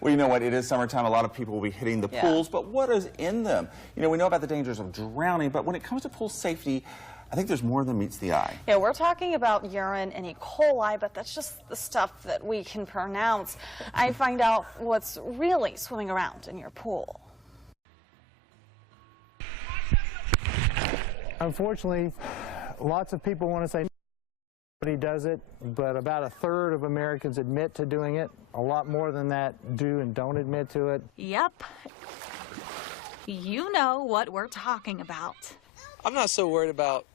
Well, you know what? It is summertime. A lot of people will be hitting the pools, but what is in them? You know, we know about the dangers of drowning, but when it comes to pool safety, I think there's more than meets the eye. Yeah, we're talking about urine and E. coli, but that's just the stuff that we can pronounce. I find out what's really swimming around in your pool. Unfortunately, lots of people want to say nobody does it, but about a third of Americans admit to doing it. A lot more than that do and don't admit to it. Yep. You know what we're talking about. I'm not so worried about,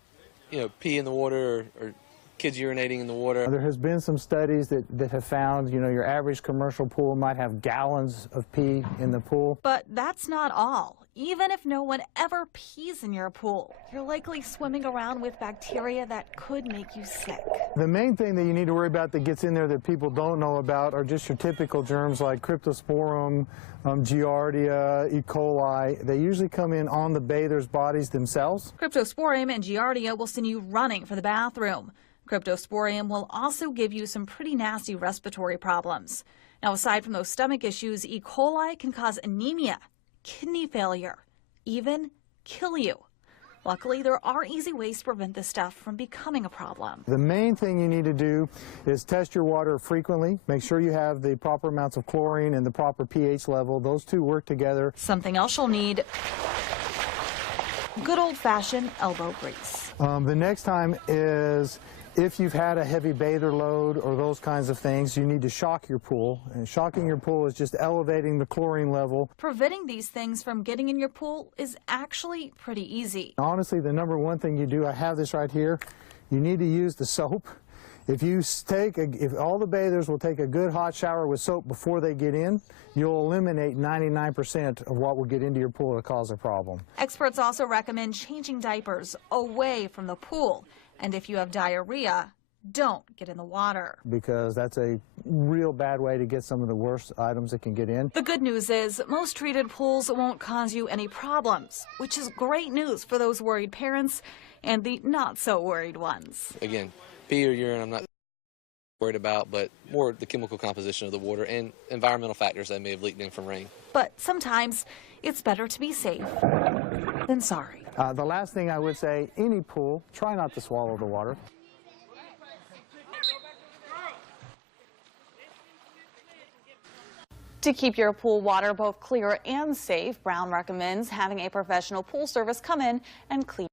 you know, pee in the water or kids urinating in the water. There has been some studies that have found, you know, your average commercial pool might have gallons of pee in the pool. But that's not all. Even if no one ever pees in your pool, you're likely swimming around with bacteria that could make you sick. The main thing that you need to worry about that gets in there that people don't know about are just your typical germs like Cryptosporum, Giardia, E. coli. They usually come in on the bathers' bodies themselves. Cryptosporium and Giardia will send you running for the bathroom. Cryptosporium will also give you some pretty nasty respiratory problems. Now, aside from those stomach issues, E. coli can cause anemia, kidney failure, even kill you. Luckily, there are easy ways to prevent this stuff from becoming a problem. The main thing you need to do is test your water frequently. Make sure you have the proper amounts of chlorine and the proper pH level. Those two work together. Something else you'll need, good old-fashioned elbow grease. The next time is if you've had a heavy bather load or those kinds of things, you need to shock your pool. And shocking your pool is just elevating the chlorine level. Preventing these things from getting in your pool is actually pretty easy. Honestly, the number one thing you do, I have this right here, you need to use the soap. If all the bathers will take a good hot shower with soap before they get in, you'll eliminate 99% of what will get into your pool to cause a problem. Experts also recommend changing diapers away from the pool. And if you have diarrhea, don't get in the water. Because that's a real bad way to get some of the worst items that can get in. The good news is most treated pools won't cause you any problems, which is great news for those worried parents and the not so worried ones. Again, pee or urine I'm not worried about, but more the chemical composition of the water and environmental factors that may have leaked in from rain. But sometimes it's better to be safe than sorry. The last thing I would say, any pool, try not to swallow the water. To keep your pool water both clear and safe, Brown recommends having a professional pool service come in and clean